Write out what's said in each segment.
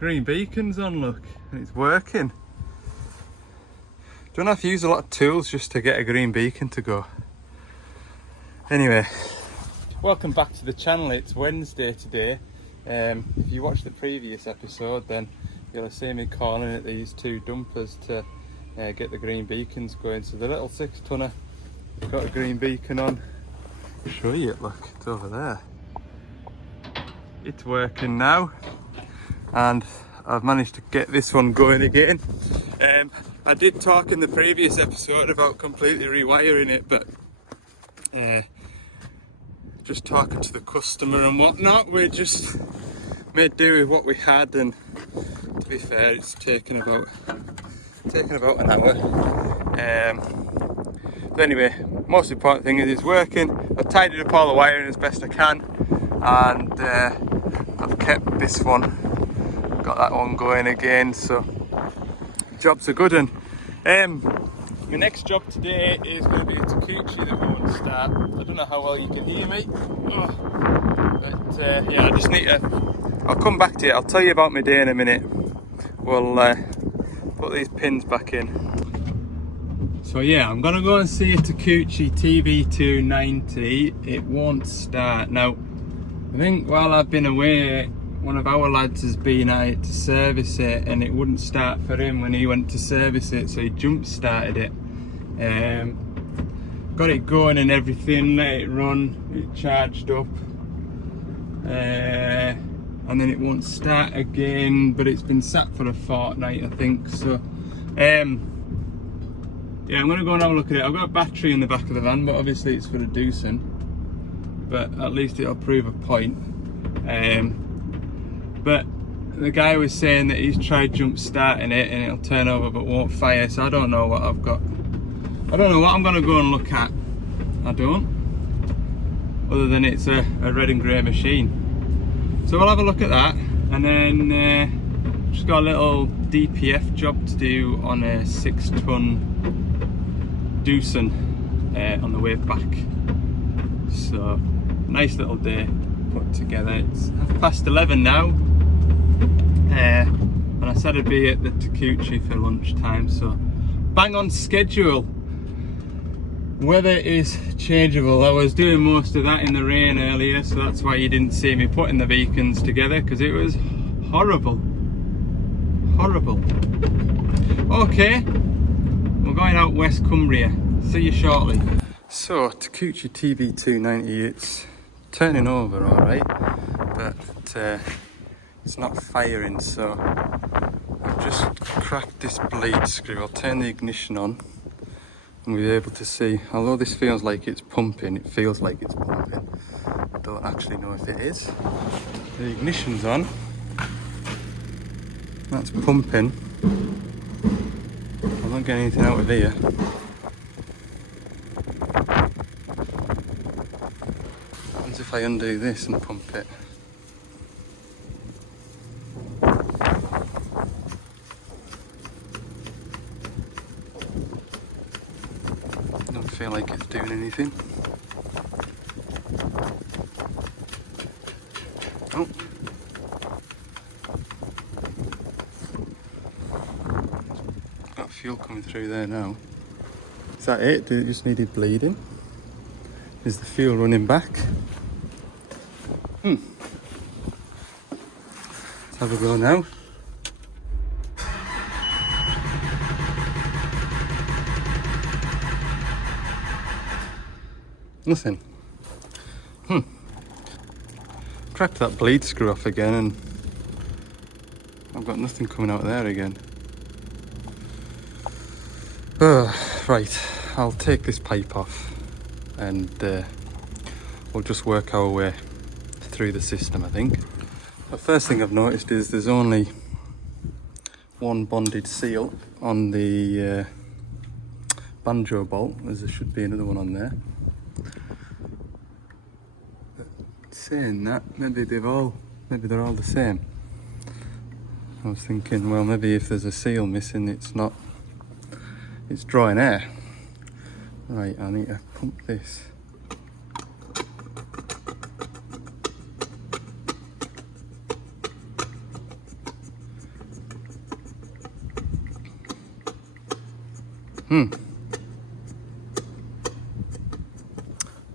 green beacon's on, look, and it's working. Don't have to use a lot of tools just to get a green beacon to go. Anyway, welcome back to the channel. It's Wednesday today. If you watched the previous episode, then you'll have seen me calling at these two dumpers to get the green beacons going. So the little 6-tonner got a green beacon on. I'll show you it, look, it's over there. It's working now, and I've managed to get this one going again. I did talk in the previous episode about completely rewiring it, but just talking to the customer and whatnot, we just made do with what we had, and to be fair, it's taken about an hour. But anyway, most important thing is it's working. I've tidied up all the wiring as best I can, and I've kept this one, got that one going again, so jobs are good. And my next job today is going to be a Takeuchi that won't start. I don't know how well you can hear me, but yeah, I just need to, I'll come back to you, I'll tell you about my day in a minute. We'll put these pins back in. So yeah, I'm going to go and see a Takeuchi TV290. It won't start. Now, I think while I've been away, one of our lads has been at it to service it, and it wouldn't start for him when he went to service it, so he jump started it. Got it going and everything, let it run, it charged up, and then it won't start again, but it's been sat for a fortnight, I think. So yeah, I'm going to go and have a look at it. I've got a battery in the back of the van, but obviously it's for a deucing, but at least it'll prove a point. But the guy was saying that he's tried jump starting it and it'll turn over but won't fire, so I don't know what I've got. I don't know what I'm going to go and look at. I don't. Other than it's a red and grey machine. So we'll have a look at that, and then just got a little DPF job to do on a 6-ton deucing on the way back. So nice little day put together. It's 11:30 now, and I said I'd be at the Takeuchi for lunchtime, so bang on schedule. Weather is changeable. I was doing most of that in the rain earlier, so that's why you didn't see me putting the beacons together, because it was horrible. Okay, we're going out West Cumbria. See you shortly. So Takeuchi TV290, it's turning over all right, but it's not firing, so I've just cracked this bleed screw. I'll turn the ignition on and we'll be able to see. Although this feels like it's pumping, it feels like it's pumping. I don't actually know if it is. The ignition's on, that's pumping. I'm not getting anything out of here. If I undo this and pump it. I don't feel like it's doing anything. Oh. Got fuel coming through there now. Is that it? Do it just needed bleeding? Is the fuel running back? Let's have a go now. Nothing. Cracked that bleed screw off again, and I've got nothing coming out there again. Right, I'll take this pipe off, and we'll just work our way through the system, I think. The first thing I've noticed is there's only one bonded seal on the banjo bolt, as there should be another one on there. But saying that, maybe they're all the same. I was thinking, well, maybe if there's a seal missing, it's drawing air. Right, I need to pump this.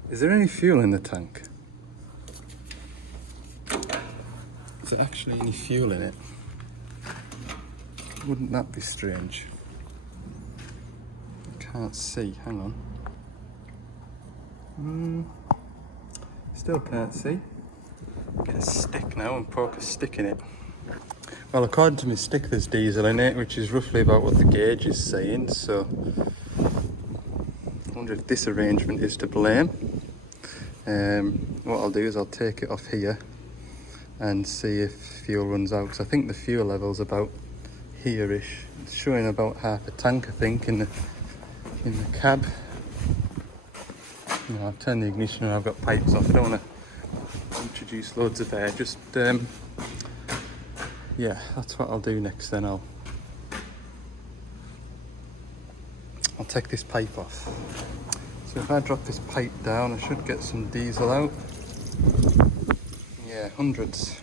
Is there any fuel in the tank? Is there actually any fuel in it? Wouldn't that be strange? I can't see, hang on. Still can't see. Get a stick now and poke a stick in it. Well, according to my stick there's diesel in it, which is roughly about what the gauge is saying, so I wonder if this arrangement is to blame. What I'll do is I'll take it off here and see if fuel runs out, because I think the fuel level's about here-ish. It's showing about half a tank, I think, in the cab. You know, I've turned the ignition on, I've got pipes off. I don't want to introduce loads of air. Just yeah, that's what I'll do next. Then I'll take this pipe off. So if I drop this pipe down, I should get some diesel out. Yeah, hundreds.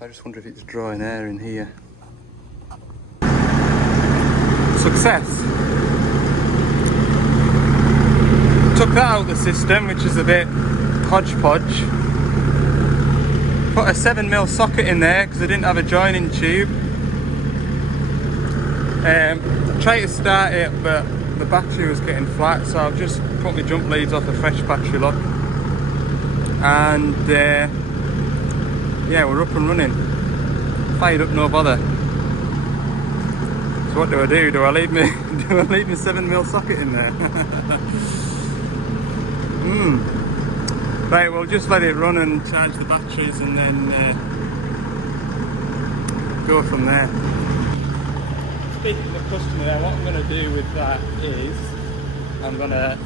I just wonder if it's drawing air in here. Success! Took that out of the system, which is a bit hodgepodge. Put a 7mm socket in there because I didn't have a joining tube. Tried to start it, but the battery was getting flat, so I've just put my jump leads off a fresh battery lock, and yeah, we're up and running. Fired up, no bother. So what do? Do I leave my 7mm socket in there? Right, we'll just let it run and charge the batteries and then go from there. Speaking of the customer there, what I'm going to do with that is I'm going to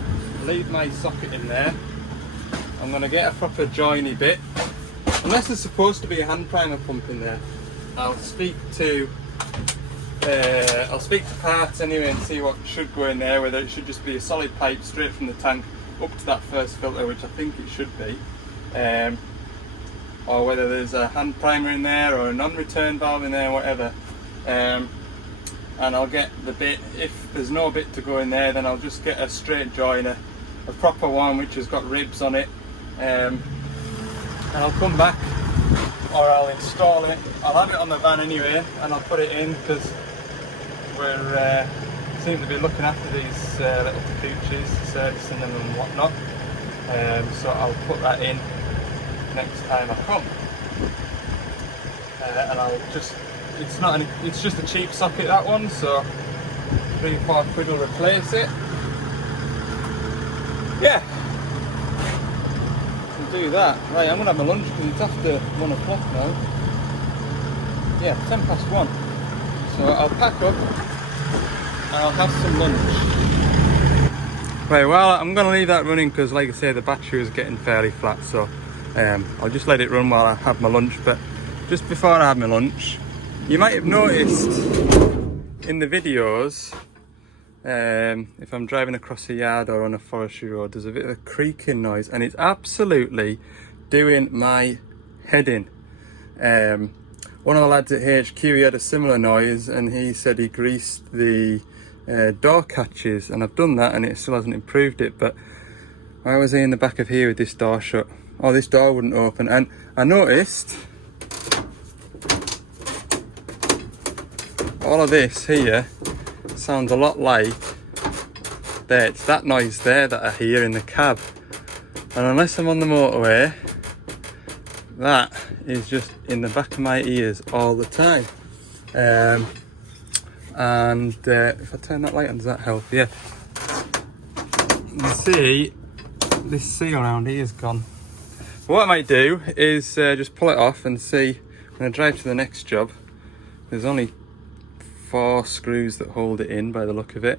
leave my socket in there. I'm going to get a proper joiny bit. Unless there's supposed to be a hand primer pump in there, I'll speak to parts anyway and see what should go in there, whether it should just be a solid pipe straight from the tank up to that first filter, which I think it should be, or whether there's a hand primer in there or a non-return valve in there, whatever. And I'll get the bit. If there's no bit to go in there, then I'll just get a straight joiner, a proper one which has got ribs on it, and I'll come back, or I'll install it. I'll have it on the van anyway, and I'll put it in because we're seem to be looking after these little Takeuchis, servicing them and whatnot. So I'll put that in next time I come, and I'll just. It's just a cheap socket, that one, so 3-4 quid will replace it. Yeah, we'll do that. Right, I'm gonna have my lunch because it's after 1 o'clock now. Yeah, 1:10. So I'll pack up and I'll have some lunch. Right, well, I'm gonna leave that running because, like I say, the battery is getting fairly flat, so I'll just let it run while I have my lunch. But just before I have my lunch, you might have noticed in the videos, if I'm driving across a yard or on a forestry road, there's a bit of a creaking noise, and it's absolutely doing my head in. One of the lads at HQ, he had a similar noise, and he said he greased the door catches, and I've done that and it still hasn't improved it. But I was in the back of here with this door shut. Oh, this door wouldn't open, and I noticed all of this here sounds a lot like there. It's that noise there that I hear in the cab, and unless I'm on the motorway, that is just in the back of my ears all the time. And if I turn that light on, does that help? Yeah. You see, this seal around here is gone. What I might do is just pull it off and see when I drive to the next job. There's only 4 screws that hold it in by the look of it.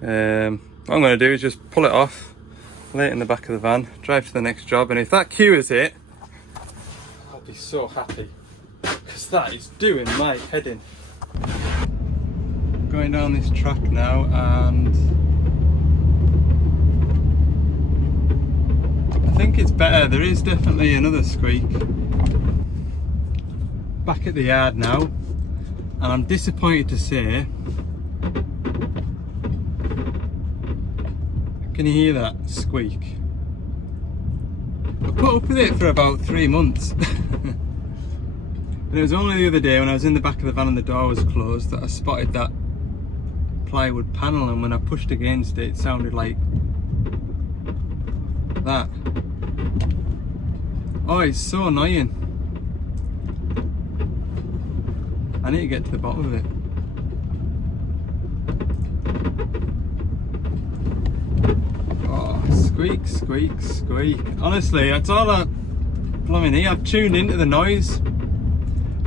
What I'm going to do is just pull it off, lay it in the back of the van, drive to the next job, and if that cures it, I'll be so happy, because that is doing my head in. Going down this track now, and I think it's better. There is definitely another squeak. Back at the yard now, and I'm disappointed to say Can you hear that squeak? I put up with it for about 3 months. And it was only the other day when I was in the back of the van and the door was closed that I spotted that plywood panel, and when I pushed against it, it sounded like that. Oh, it's so annoying. I need to get to the bottom of it. Oh, squeak, squeak, squeak. Honestly, that's all I blooming hear. I've tuned into the noise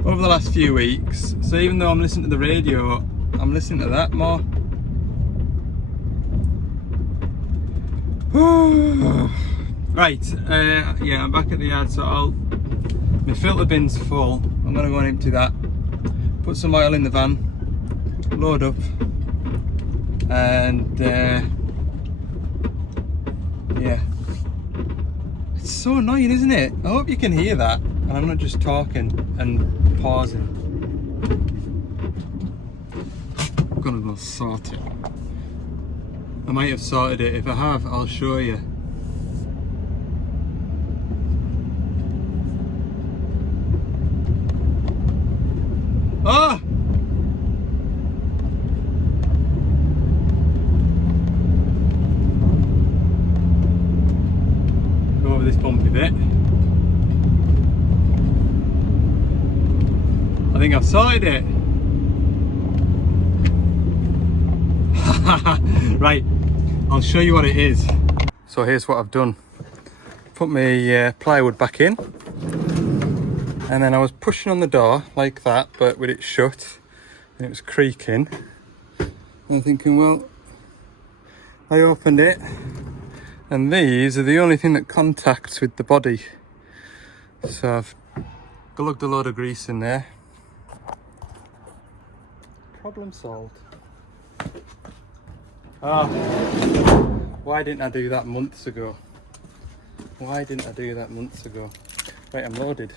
over the last few weeks, so even though I'm listening to the radio, I'm listening to that more. Right, yeah, I'm back at the yard, so my filter bin's full. I'm gonna go and empty that, put some oil in the van, load up, and yeah. It's so annoying, isn't it? I hope you can hear that, and I'm not just talking and pausing. I'm gonna go sort it. I might have sorted it. If I have, I'll show you. Ah! Go over this bumpy bit. I think I've sorted it. Right, I'll show you what it is. So here's what I've done. Put my plywood back in, and then I was pushing on the door like that, but with it shut, and it was creaking. And I'm thinking, well, I opened it, and these are the only thing that contacts with the body. So I've glugged a load of grease in there. Problem solved. Ah, why didn't I do that months ago? Why didn't I do that months ago? Right, I'm loaded.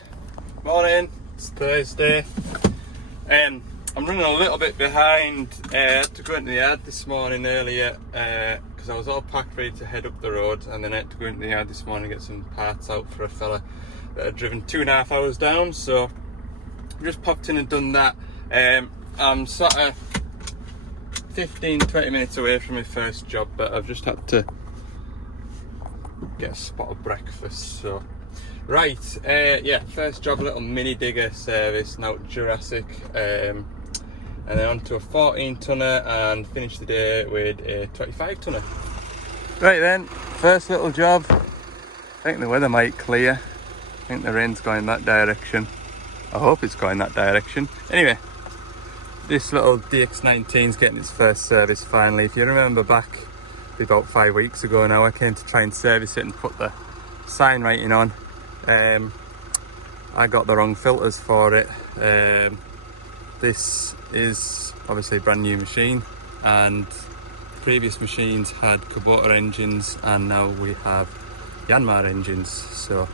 Morning, it's Thursday. I'm running a little bit behind. I had to go into the yard this morning earlier because I was all packed ready to head up the road, and then I had to go into the yard this morning and get some parts out for a fella that had driven 2.5 hours down. So I just popped in and done that. I'm sort of 15-20 minutes away from my first job, but I've just had to get a spot of breakfast. So right, yeah, first job, a little mini digger service now at Jurassic, and then on to a 14 tonner and finish the day with a 25 tonner. Right then, first little job. I think the weather might clear. I think the rain's going that direction. I hope it's going that direction. Anyway, this little DX19 is getting its first service finally. If you remember back about 5 weeks ago now, I came to try and service it and put the sign writing on. I got the wrong filters for it. This is obviously a brand new machine, and previous machines had Kubota engines, and now we have Yanmar engines. So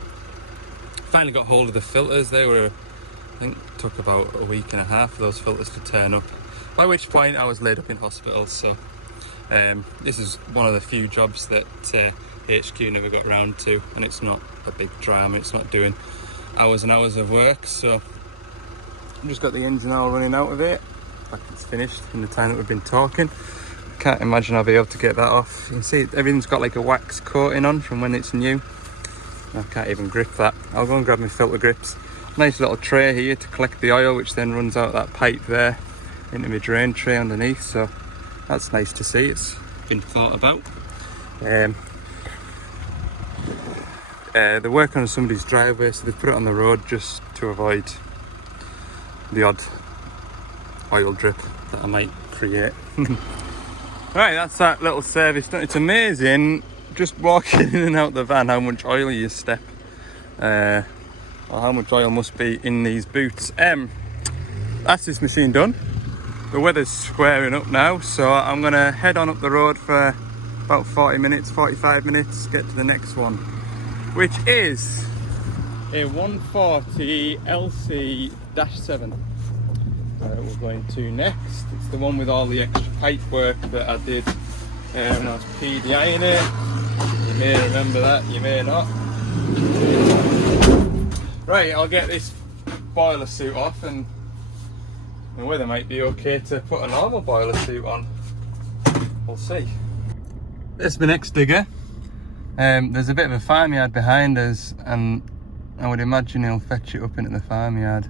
finally got hold of the filters. They were, I think, took about a week and a half for those filters to turn up, by which point I was laid up in hospital. So this is one of the few jobs that HQ never got around to, and it's not a big drama. It's not doing hours and hours of work. So I've just got the engine oil running out of it. In fact, it's finished in the time that we've been talking. Can't imagine I'll be able to get that off. You can see everything's got like a wax coating on from when it's new. I can't even grip that. I'll go and grab my filter grips. Nice little tray here to collect the oil, which then runs out that pipe there into my drain tray underneath. So that's nice to see. It's been thought about. They're working on somebody's driveway, so they put it on the road just to avoid the odd oil drip that I might create. Right, that's that little service done. It's amazing just walking in and out the van how much oil you step, or how much oil must be in these boots. That's this machine done. The weather's squaring up now, so I'm gonna head on up the road for about 40 minutes, 45 minutes, get to the next one, which is a 140 LC-7 that we're going to next. It's the one with all the extra pipe work that I did When I was PDI in it. You may remember that, you may not. Right, I'll get this boiler suit off and the weather might be okay to put a normal boiler suit on. We'll see. This is my next digger. There's a bit of a farmyard behind us and I would imagine he'll fetch it up into the farmyard.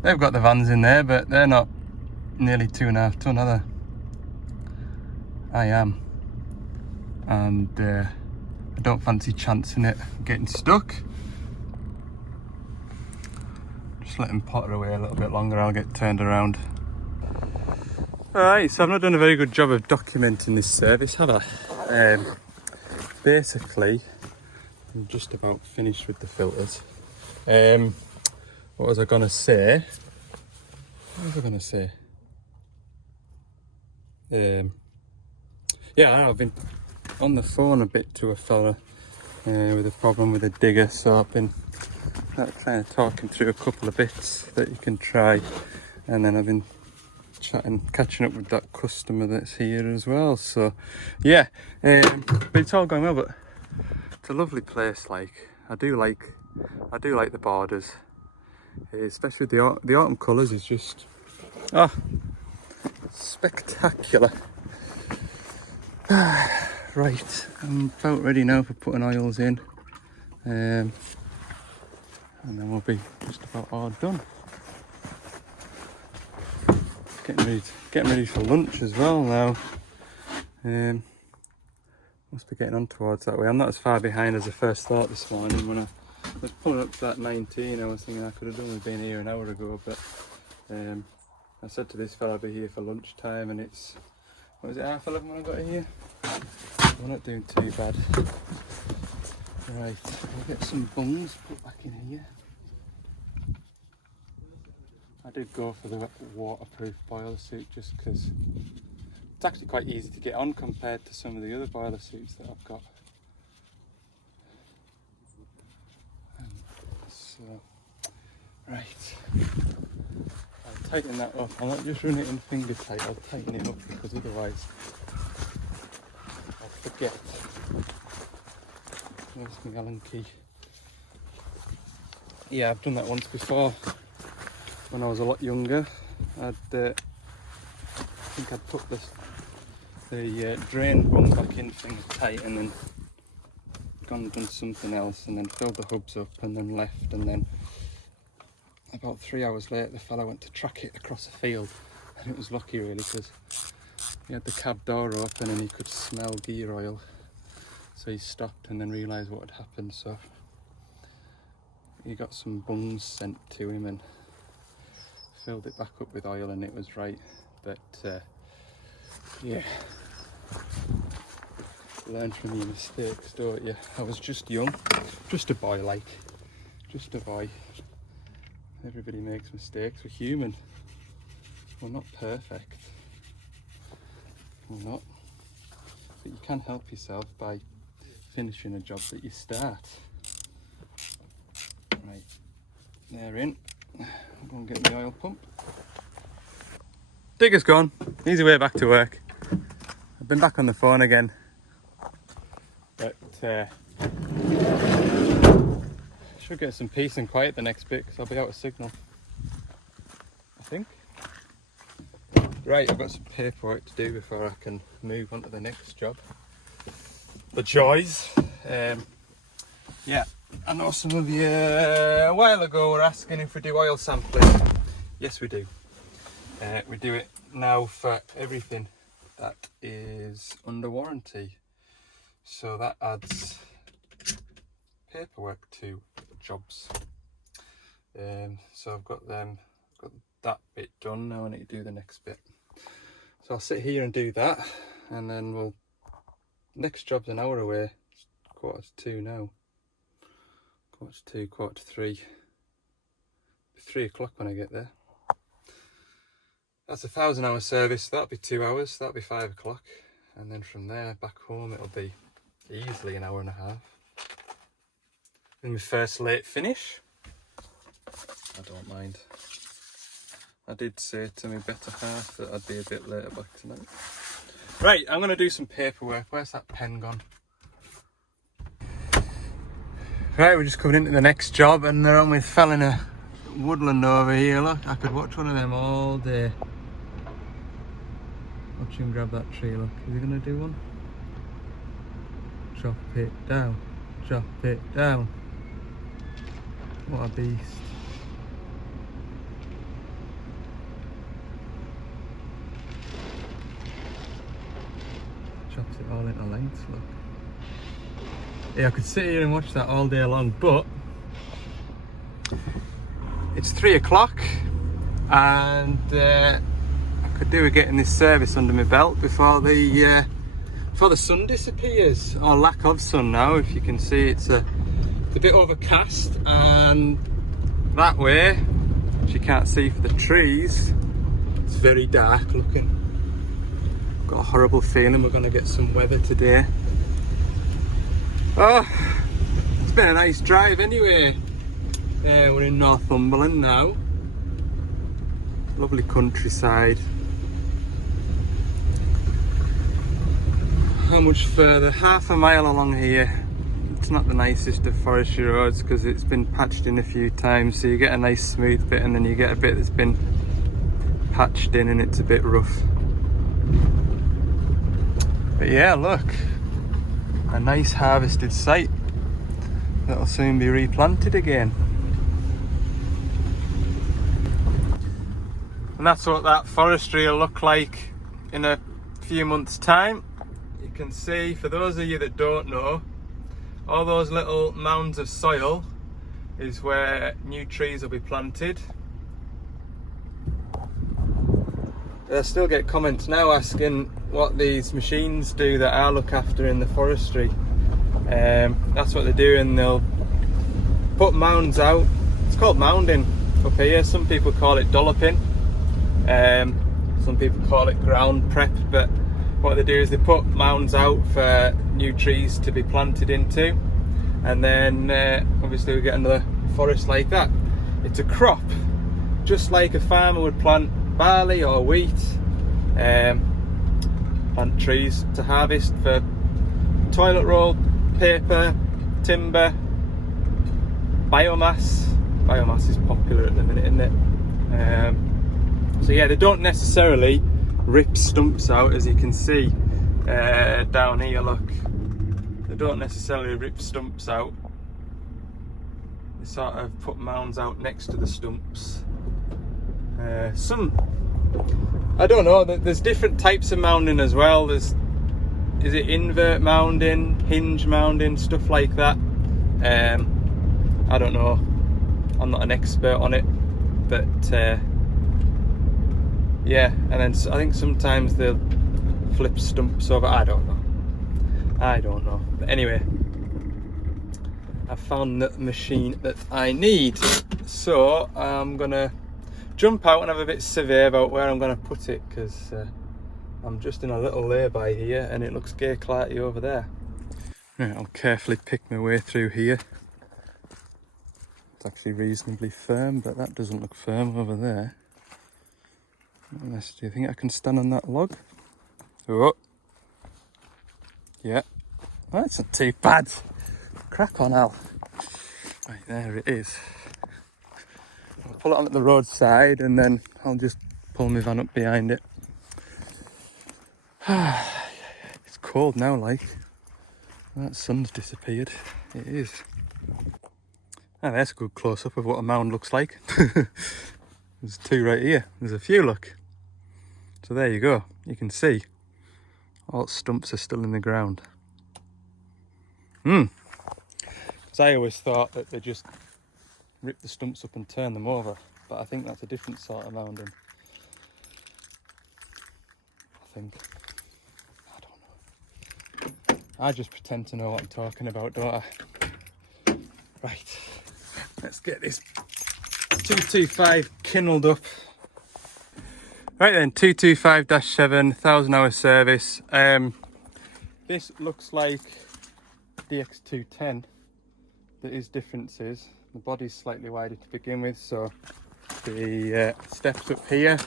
They've got the vans in there, but they're not nearly 2.5 ton, are they? I am. And I don't fancy chancing it getting stuck. Just let him potter away a little bit longer, I'll get turned around. Alright, so I've not done a very good job of documenting this service, have I? Basically, I'm just about finished with the filters. What was I gonna say? Yeah, I've been on the phone a bit to a fella with a problem with a digger, so I've been trying to talk him through a couple of bits that you can try, and then I've been catching up with that customer that's here as well. So yeah, but it's all going well. But it's a lovely place. Like I do like the borders, especially the autumn colours is just spectacular. Right, I'm about ready now for putting oils in, and then we'll be just about all done. Getting ready for lunch as well now. Must be getting on towards that way. I'm not as far behind as I first thought this morning. When I was pulling up to that 19, I was thinking I could have only been here an hour ago, but I said to this fella I'll be here for lunchtime, and it's, what was it, 11:30 when I got here? We're not doing too bad. Right, we'll get some bungs put back in here. I did go for the waterproof boiler suit just because it's actually quite easy to get on compared to some of the other boiler suits that I've got. So, right, I'll tighten that up. I'll not just run it in finger tight, I'll tighten it up because otherwise I'll forget. Where's my Allen key? Yeah, I've done that once before. When I was a lot younger, I think I'd put the drain bung back in finger tight and then gone and done something else and then filled the hubs up and then left, and then about 3 hours later the fella went to track it across a field, and it was lucky really because he had the cab door open and he could smell gear oil, so he stopped and then realised what had happened, so he got some bungs sent to him and filled it back up with oil and it was right. But yeah, learn from your mistakes, don't you? I was just young, just a boy, just a boy. Everybody makes mistakes, we're human, we're not perfect, we're not, but you can help yourself by finishing a job that you start. Right, they're in. I'm going to get the oil pump. Digger's gone. Easy way back to work. I've been back on the phone again. But should get some peace and quiet the next bit because I'll be out of signal, I think. Right, I've got some paperwork to do before I can move on to the next job. The joys. Yeah. I know some of you a while ago were asking if we do oil sampling. Yes, we do. We do it now for everything that is under warranty. So that adds paperwork to jobs. So I've got that bit done. Now I need to do the next bit. So I'll sit here and do that, and then next job's an hour away. It's 1:45 now. 1:45, 2:45. 3 o'clock when I get there. That's a 1,000-hour service. That'll be 2 hours. That'll be 5 o'clock, and then from there back home it'll be easily an hour and a half. And my first late finish, I don't mind. I did say to my better half that I'd be a bit later back tonight. Right, I'm going to do some paperwork. Where's that pen gone? Right, we're just coming into the next job and they're on with felling a woodland over here. Look, I could watch one of them all day. Watch him grab that tree, look. Is he going to do one? Chop it down. Chop it down. What a beast. Chops it all into lengths, look. Yeah, I could sit here and watch that all day long, but it's 3 o'clock and I could do with getting this service under my belt before the sun disappears, or lack of sun now. If you can see, it's a bit overcast, and that way, which you can't see for the trees, it's very dark looking. Got a horrible feeling we're going to get some weather today. Oh, it's been a nice drive anyway. We're in Northumberland now. Lovely countryside. How much further? Half a mile along here. It's not the nicest of forestry roads because it's been patched in a few times, so you get a nice smooth bit and then you get a bit that's been patched in and it's a bit rough. But yeah, look, a nice harvested site that'll soon be replanted again. And that's what that forestry will look like in a few months' time. You can see, for those of you that don't know, all those little mounds of soil is where new trees will be planted. I still get comments now asking what these machines do that I look after in the forestry. That's what they do, and they'll put mounds out. It's called mounding up here. Some people call it dolloping. Some people call it ground prep, but what they do is they put mounds out for new trees to be planted into, and then obviously we get another forest like that. It's a crop, just like a farmer would plant barley or wheat, plant trees to harvest for toilet roll, paper, timber, biomass. Biomass is popular at the minute, isn't it? So yeah, they don't necessarily rip stumps out, as you can see down here, look. They don't necessarily rip stumps out. They sort of put mounds out next to the stumps. I don't know, there's different types of mounding as well. Is it invert mounding, hinge mounding, stuff like that? I don't know, I'm not an expert on it, but yeah, and then I think sometimes they'll flip stumps over. I don't know. But anyway, I found the machine that I need, so I'm gonna jump out and have a bit of survey about where I'm gonna put it, because I'm just in a little lay-by here and it looks gay clarty over there. Right, I'll carefully pick my way through here. It's actually reasonably firm, but that doesn't look firm over there. Unless, do you think I can stand on that log? Oh, yeah, that's not too bad. Crack on, Al. Right, there it is. I'll pull it on at the roadside and then I'll just pull my van up behind it. It's cold now, like. That sun's disappeared. It is. Ah, there's a good close-up of what a mound looks like. There's two right here. There's a few, look. So there you go. You can see all stumps are still in the ground. Because I always thought that they just rip the stumps up and turn them over, but I think that's a different sort of mounding. I think. I don't know. I just pretend to know what I'm talking about, don't I? Right, let's get this 225 kindled up. Right then, 225-7, 1,000-hour service. This looks like DX210. There is differences. The body's slightly wider to begin with, so the steps up here,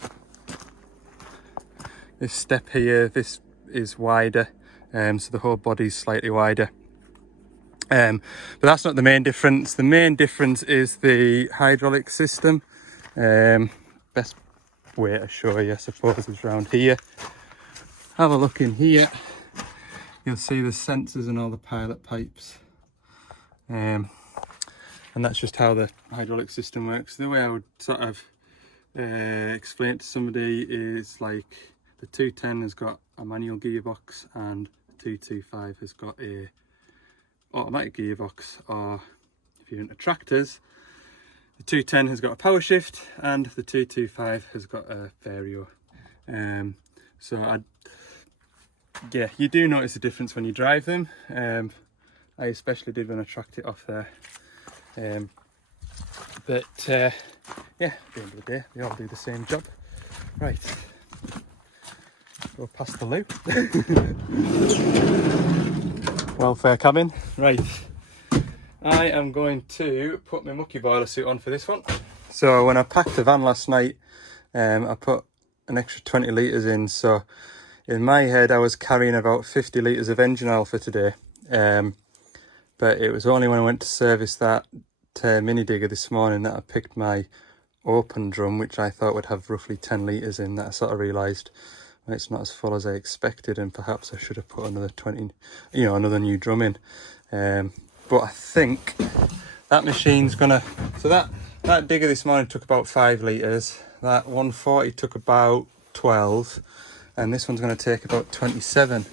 this step here, this is wider, so the whole body's slightly wider. But that's not the main difference. The main difference is the hydraulic system. Best way to show you, I suppose, is around here. Have a look in here. You'll see the sensors and all the pilot pipes. And that's just how the hydraulic system works. The way I would sort of explain it to somebody is like the 210 has got a manual gearbox and the 225 has got a automatic gearbox, or if you're into tractors, the 210 has got a power shift and the 225 has got a vario. Yeah, you do notice a difference when you drive them. I especially did when I tracked it off there. Yeah, at the end of the day, they all do the same job. Right, go past the loo. Welfare cabin. Right, I am going to put my mucky boiler suit on for this one. So when I packed the van last night, I put an extra 20 litres in, so in my head I was carrying about 50 litres of engine oil for today. But it was only when I went to service that mini digger this morning that I picked my open drum, which I thought would have roughly 10 litres in, that I sort of realised it's not as full as I expected, and perhaps I should have put another 20, another new drum in. But I think that machine's gonna, so that digger this morning took about 5 litres, that 140 took about 12, and this one's gonna take about 27.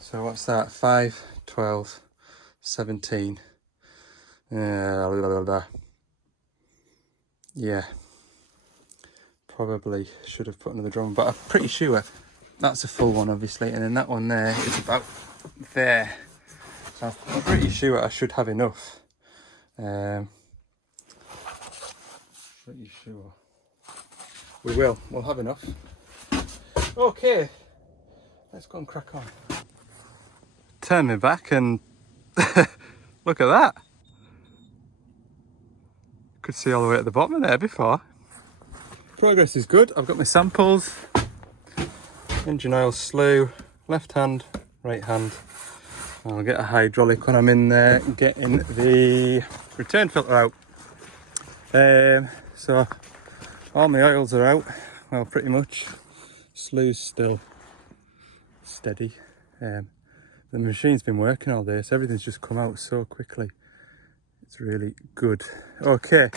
So what's that? 5, 12, 17. Yeah. Probably should have put another drum, but I'm pretty sure that's a full one, obviously, and then that one there is about there. So I'm pretty sure I should have enough. Pretty sure we'll have enough. Okay, let's go and crack on. Turn me back and look at that. Could see all the way at the bottom of there before. Progress is good. I've got my samples. Engine oil slew, left hand, right hand. I'll get a hydraulic when I'm in there getting the return filter out. So all my oils are out, well, pretty much. Slew's still steady. The machine's been working all day, so everything's just come out so quickly. It's really good. Okay,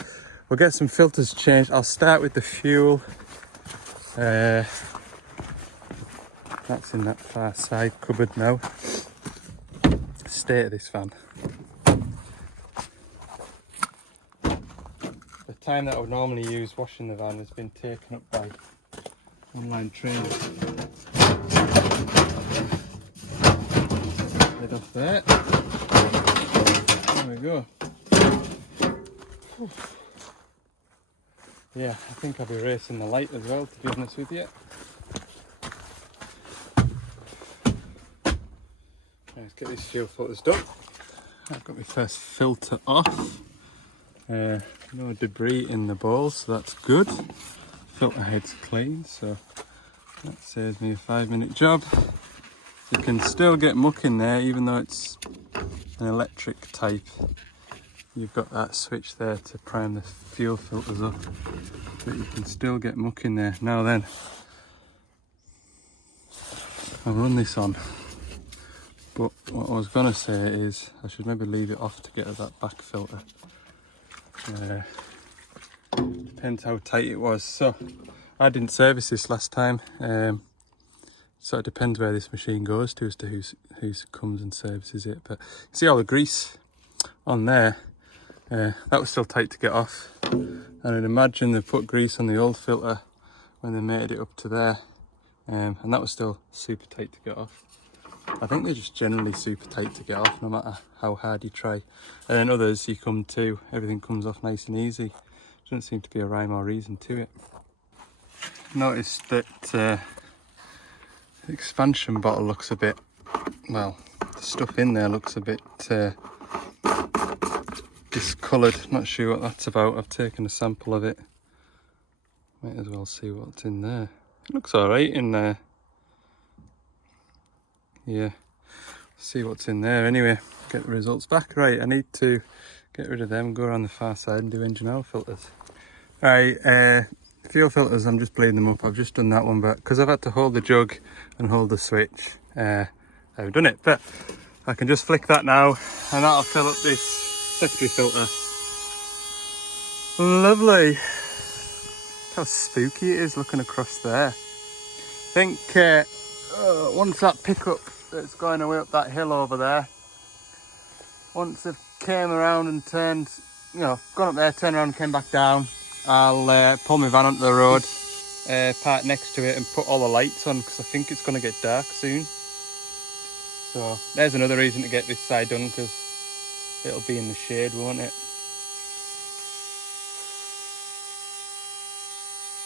we'll get some filters changed. I'll start with the fuel. That's in that far side cupboard now. State of this van. The time that I would normally use washing the van has been taken up by online training. Lid off there. There we go. Yeah, I think I'll be racing the light as well, to be honest with you. Let's get these fuel filters done. I've got my first filter off. No debris in the bowl, so that's good. Filter head's clean, so that saves me a 5-minute job. You can still get muck in there, even though it's an electric type. You've got that switch there to prime the fuel filters up, but you can still get muck in there. Now then, I'll run this on, but what I was going to say is I should maybe leave it off to get at that back filter. Depends how tight it was. So I didn't service this last time, so it depends where this machine goes to as to who comes and services it. But you see all the grease on there. That was still tight to get off, and I'd imagine they put grease on the old filter when they mated it up to there, and that was still super tight to get off. I think they're just generally super tight to get off no matter how hard you try, and then others you come to, everything comes off nice and easy. Doesn't seem to be a rhyme or reason to it. Noticed that the expansion bottle looks a bit, well, the stuff in there looks a bit discoloured. Not sure what that's about. I've taken a sample of it. Might as well see what's in there. It looks alright in there. Yeah, see what's in there anyway. Get the results back. Right, I need to get rid of them, go around the far side and do engine oil filters. Right, fuel filters, I'm just bleeding them up. I've just done that one, but because I've had to hold the jug and hold the switch, I've done it. But I can just flick that now and that'll fill up this secondary filter. Lovely. Look how spooky it is looking across there. I think once that pickup that's going away up that hill over there, once it came around and turned, you know, gone up there, turned around and came back down, I'll pull my van onto the road, park next to it and put all the lights on because I think it's going to get dark soon. So there's another reason to get this side done, because it'll be in the shade, won't it?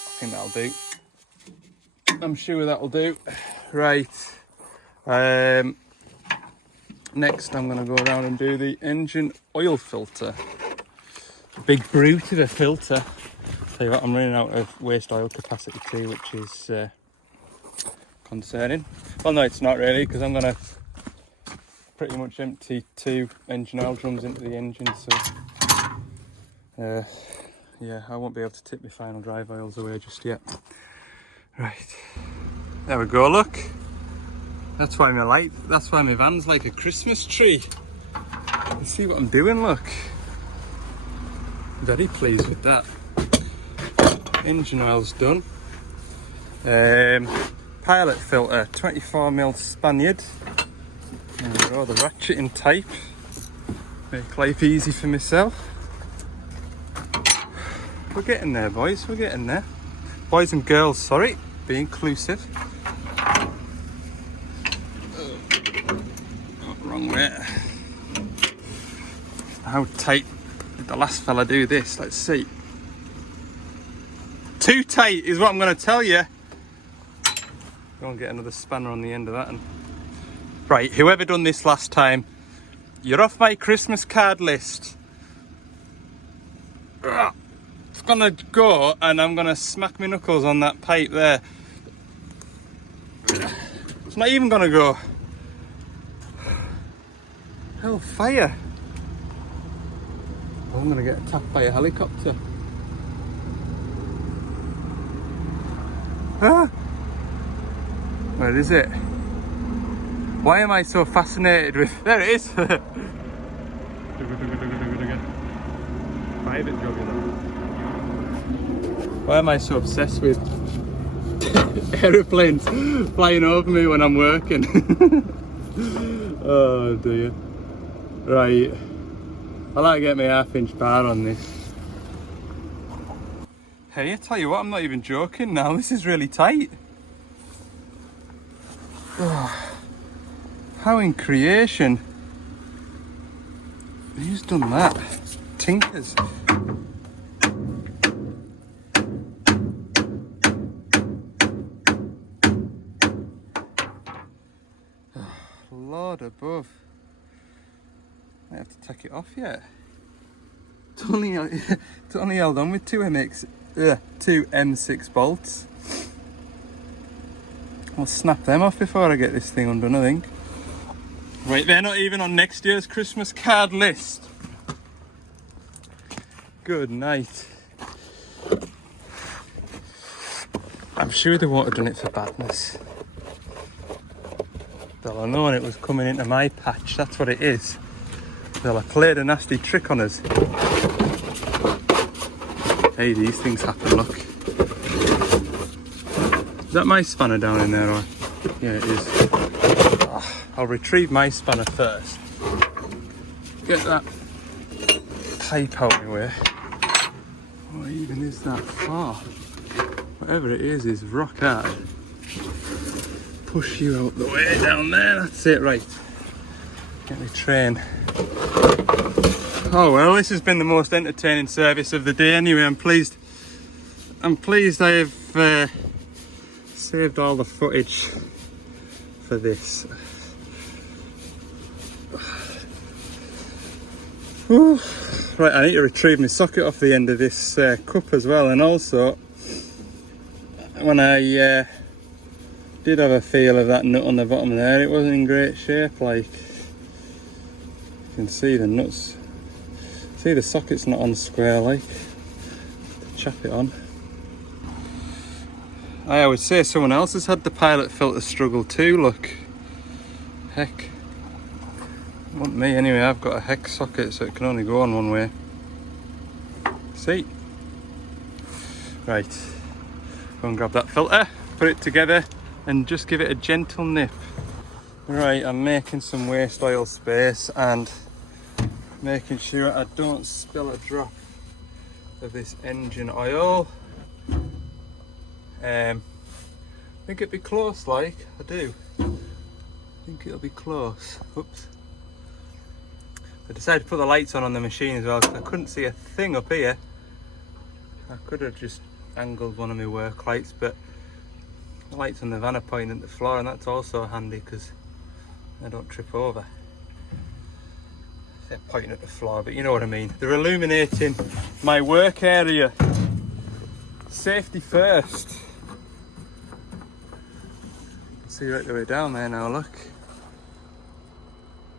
I think that'll do. I'm sure that'll do. Right. Next I'm going to go around and do the engine oil filter. Big brute of a filter. Tell you what, I'm running out of waste oil capacity too, which is concerning. Well, no, it's not really, because I'm going to pretty much empty 2 engine oil drums into the engine, so yeah, I won't be able to tip my final drive oils away just yet. Right, there we go, look. That's why my van's like a Christmas tree. You see what I'm doing, look. Very pleased with that. Engine oil's done. Pilot filter, 24mm Spaniard. There we go, the ratcheting type. Make life easy for myself. We're getting there, boys, we're getting there. Boys and girls, sorry, be inclusive. Oh, wrong way. How tight did the last fella do this? Let's see. Too tight is what I'm going to tell you. Go and get another spanner on the end of that. And right, whoever done this last time, you're off my Christmas card list. It's gonna go and I'm gonna smack my knuckles on that pipe there. It's not even gonna go. Hellfire. Oh, I'm gonna get attacked by a helicopter. Ah! Where is it? Why am I so fascinated with... There it is! Private job, you know. Why am I so obsessed with aeroplanes flying over me when I'm working? Oh dear. Right. I like to get my half-inch bar on this. Hey, I tell you what, I'm not even joking now. This is really tight. Oh, how in creation? Who's done that? Tinkers. Lord above. I have to take it off yet. It's only held on with two M6 bolts. I'll snap them off before I get this thing undone, I think. Right, they're not even on next year's Christmas card list. Good night. I'm sure they won't have done it for badness. They'll have known it was coming into my patch, that's what it is. They'll have played a nasty trick on us. Hey, these things happen, look. Is that my spanner down in there? Or? Yeah, it is. Oh, I'll retrieve my spanner first. Get that pipe out of my way. What even is that for? Whatever it is rock hard. Push you out the way down there, that's it, right. Get me train. Oh well, this has been the most entertaining service of the day anyway. I'm pleased I have saved all the footage for this. Whew. Right, I need to retrieve my socket off the end of this cup as well, and also when I did have a feel of that nut on the bottom there, it wasn't in great shape. Like, you can see the nuts, see the socket's not on square, like, to chap it on. I would say someone else has had the pilot filter struggle too, look. Heck. Not me anyway, I've got a hex socket so it can only go on one way. See? Right. Go and grab that filter, put it together and just give it a gentle nip. Right, I'm making some waste oil space and making sure I don't spill a drop of this engine oil. I think it'd be close, like, I do. I think it'll be close. Oops. I decided to put the lights on the machine as well because I couldn't see a thing up here. I could have just angled one of my work lights, but the lights on the van are pointing at the floor, and that's also handy because I don't trip over. They're pointing at the floor, but you know what I mean. They're illuminating my work area. Safety first. See right the way down there now, look.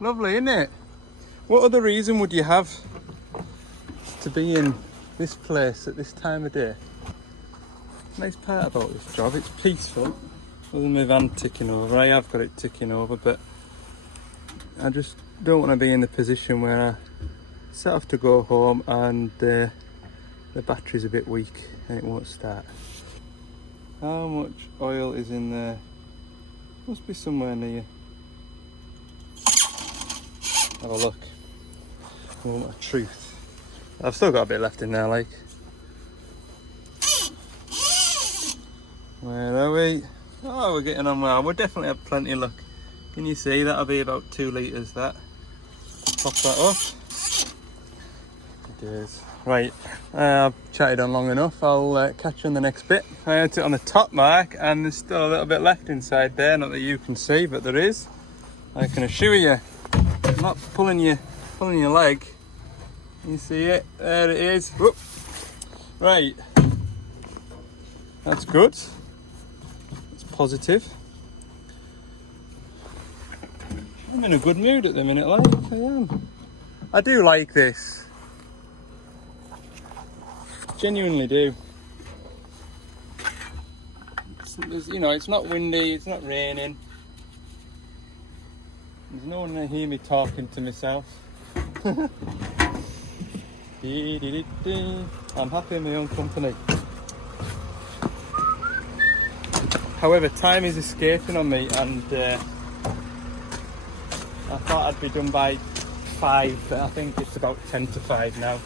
Lovely, isn't it? What other reason would you have to be in this place at this time of day? Nice part about this job, it's peaceful. Other than my van ticking over, I have got it ticking over, but I just don't want to be in the position where I set off to go home and the battery's a bit weak and it won't start. How much oil is in there? Must be somewhere near. Have a look. I want a truth. I've still got a bit left in there, like. Where are we? Oh, we're getting on well. We'll definitely have plenty of luck. Can you see? That'll be about 2 litres, that. Pop that up. It is. Right, I've chatted on long enough. I'll catch you on the next bit. I had it on the top mark and there's still a little bit left inside there. Not that you can see, but there is. I can assure you, I'm not pulling your leg. You see it? There it is. Whoop. Right. That's good. It's positive. I'm in a good mood at the minute, like I am. I do like this. Genuinely do. You know, it's not windy, it's not raining. There's no one to hear me talking to myself. I'm happy in my own company. However, time is escaping on me and I thought I'd be done by 5, but I think it's about 10 to 5 now.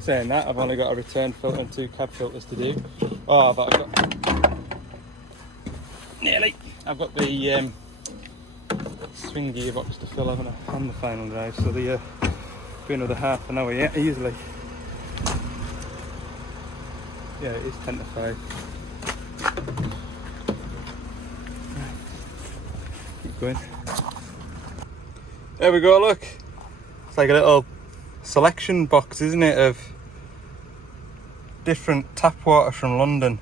Saying that, I've only got a return filter and 2 cab filters to do. Oh, but I've got... Nearly! I've got the swing gearbox to fill, haven't I, on the final drive, so the be another half an hour yet, easily. Yeah, it is 10 to 5. Right. Keep going. There we go, look. It's like a little selection box, isn't it, of different tap water from London.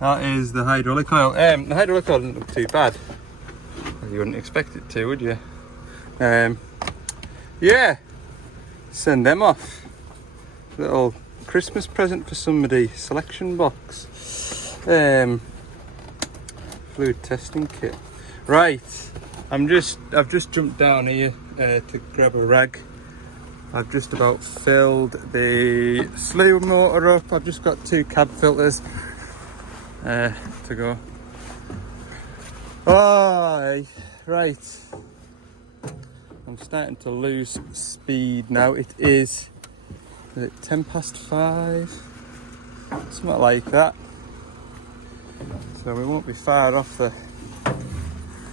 That is the hydraulic oil. The hydraulic oil doesn't look too bad. You wouldn't expect it to, would you? Yeah, send them off. Little Christmas present for somebody. Selection box. Fluid testing kit. Right, I've just jumped down here to grab a rag. I've just about filled the slew motor up. I've just got 2 cab filters to go. Oh, right. I'm starting to lose speed now. It is it 10 past 5? Something like that. So we won't be far off the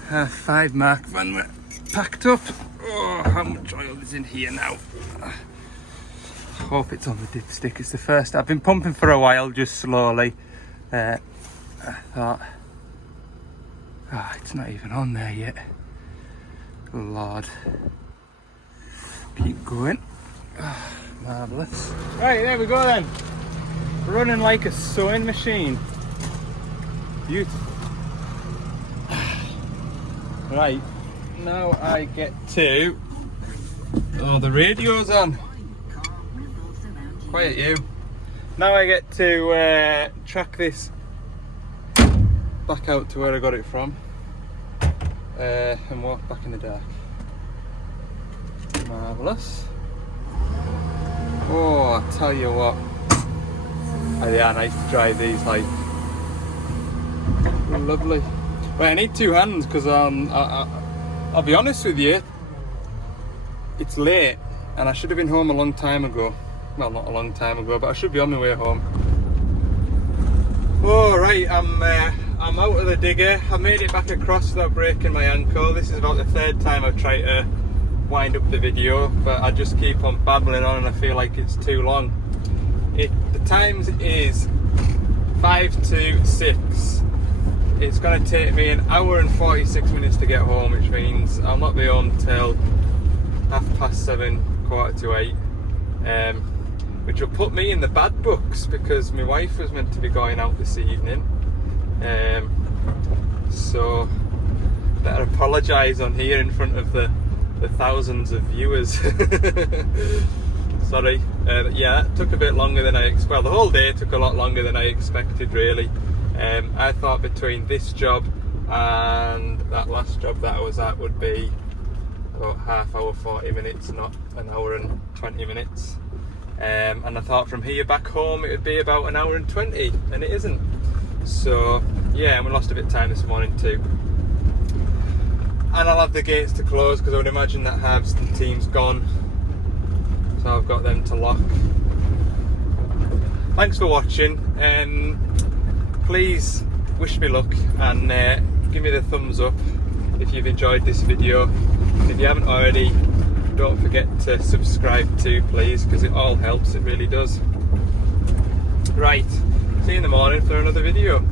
half 5 mark when we're packed up. Oh, how much oil is in here now? I hope it's on the dipstick. It's the first. I've been pumping for a while, just slowly. I thought, it's not even on there yet. Good Lord. Keep going. Marvellous. Right, there we go then. running like a sewing machine. Beautiful. Right, now I get to... Oh, the radio's on. Quiet you. Now I get to track this back out to where I got it from and walk back in the dark. Marvellous. Oh, I tell you what. Oh, they are nice to drive these, like. Lovely. Right, I need two hands because I'll be honest with you, it's late and I should have been home a long time ago. Well, not a long time ago, but I should be on my way home. Oh, right, I'm out of the digger. I made it back across without breaking my ankle. This is about the third time I've tried to wind up the video, but I just keep on babbling on and I feel like it's too long. The times is 5 to 6. It's going to take me 1 hour and 46 minutes to get home, which means I'll not be home till 7:30, 7:45, which will put me in the bad books because my wife was meant to be going out this evening. So better apologise on here in front of the thousands of viewers. Sorry. Yeah, that took a bit longer than I expected. Well, the whole day took a lot longer than I expected, really. I thought between this job and that last job that I was at would be about half hour 40 minutes, not 1 hour and 20 minutes. And I thought from here back home it would be about 1 hour and 20, and it isn't. So yeah, and we lost a bit of time this morning too. And I'll have the gates to close because I would imagine that Harveston team's gone. So I've got them to lock. Thanks for watching. Please wish me luck and give me the thumbs up if you've enjoyed this video. If you haven't already, don't forget to subscribe too, please, because it all helps, it really does. Right, see you in the morning for another video.